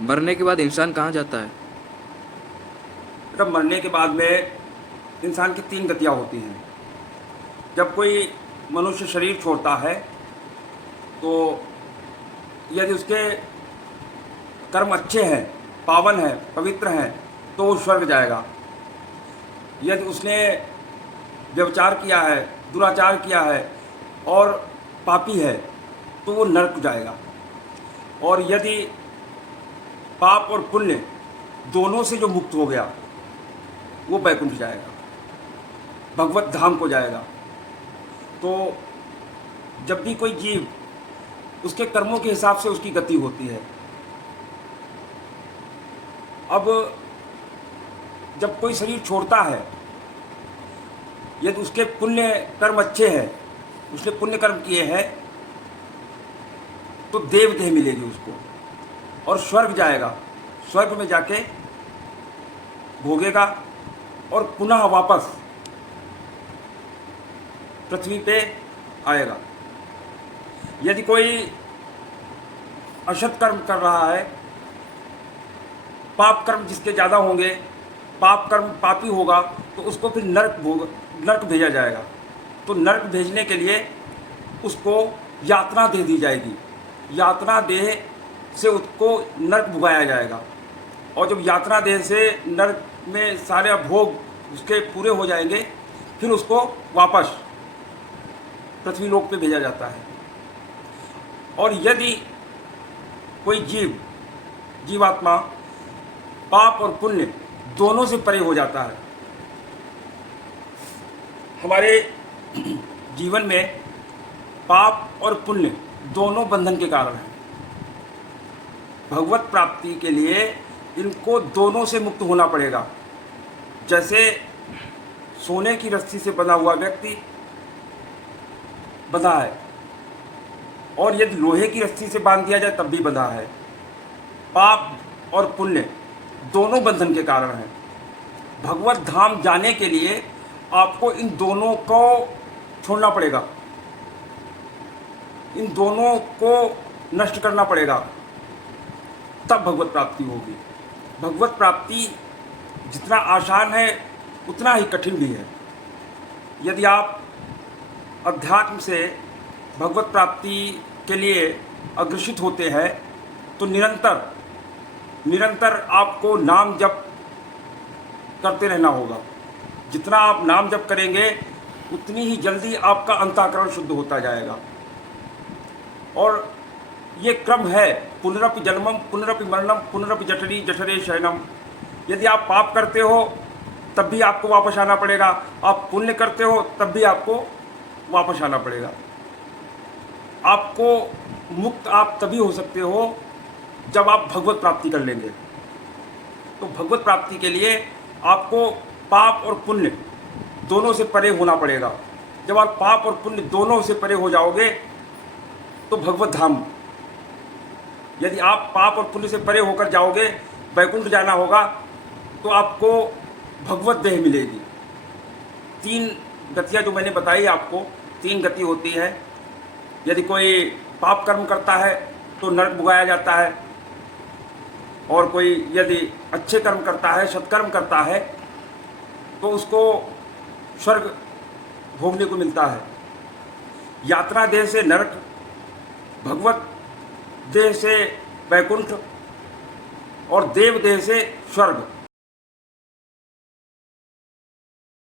मरने के बाद इंसान कहाँ जाता है? मतलब मरने के बाद में इंसान की तीन गतियाँ होती हैं। जब कोई मनुष्य शरीर छोड़ता है तो यदि उसके कर्म अच्छे हैं, पावन हैं, पवित्र हैं, तो वो स्वर्ग जाएगा। यदि उसने व्यभिचार किया है, दुराचार किया है और पापी है, तो वो नरक जाएगा। और यदि पाप और पुण्य दोनों से जो मुक्त हो गया, वो बैकुंठ जाएगा, भगवत धाम को जाएगा। तो जब भी कोई जीव, उसके कर्मों के हिसाब से उसकी गति होती है। अब जब कोई शरीर छोड़ता है, यदि उसके पुण्य कर्म अच्छे हैं, उसने पुण्य कर्म किए हैं, तो देव देह मिलेगी उसको और स्वर्ग जाएगा। स्वर्ग में जाके भोगेगा और पुनः वापस पृथ्वी पे आएगा। यदि कोई असत कर्म कर रहा है, पाप कर्म जिसके ज़्यादा होंगे, पाप कर्म पापी होगा, तो उसको फिर नरक भेजा जाएगा। तो नरक भेजने के लिए उसको यातना दे दी जाएगी। यातना देह से उसको नरक भुगाया जाएगा। और जब यातना देह से नरक में सारे भोग उसके पूरे हो जाएंगे, फिर उसको वापस पृथ्वी लोक पे भेजा जाता है। और यदि कोई जीवात्मा पाप और पुण्य दोनों से परे हो जाता है, हमारे जीवन में पाप और पुण्य दोनों बंधन के कारण हैं। भगवत प्राप्ति के लिए इनको दोनों से मुक्त होना पड़ेगा। जैसे सोने की रस्सी से बंधा हुआ व्यक्ति बंधा है, और यदि लोहे की रस्सी से बांध दिया जाए तब भी बंधा है। पाप और पुण्य दोनों बंधन के कारण हैं। भगवत धाम जाने के लिए आपको इन दोनों को छोड़ना पड़ेगा, इन दोनों को नष्ट करना पड़ेगा, तब भगवत प्राप्ति होगी। भगवत प्राप्ति जितना आसान है उतना ही कठिन भी है। यदि आप अध्यात्म से भगवत प्राप्ति के लिए अग्रसित होते हैं, तो निरंतर आपको नाम जप करते रहना होगा। जितना आप नाम जप करेंगे, उतनी ही जल्दी आपका अंतःकरण शुद्ध होता जाएगा। और ये क्रम है, पुनरपि जन्मम पुनरपि मरणम पुनरपि जठरी जठरे शयनम। यदि आप पाप करते हो तब भी आपको वापस आना पड़ेगा, आप पुण्य करते हो तब भी आपको वापस आना पड़ेगा। आपको मुक्त आप तभी हो सकते हो जब आप भगवत प्राप्ति कर लेंगे। तो भगवत प्राप्ति के लिए आपको पाप और पुण्य दोनों से परे होना पड़ेगा। जब आप पाप और पुण्य दोनों से परे हो जाओगे तो भगवत धाम, यदि आप पाप और पुण्य से परे होकर जाओगे, वैकुंठ जाना होगा, तो आपको भगवत देह मिलेगी। तीन गतियाँ जो मैंने बताई आपको, तीन गति होती है। यदि कोई पाप कर्म करता है तो नरक भुगाया जाता है, और कोई यदि अच्छे कर्म करता है, सत्कर्म करता है, तो उसको स्वर्ग भोगने को मिलता है। यात्रा देह से नरक, भगवत देह से वैकुंठ, और देव देह से स्वर्ग।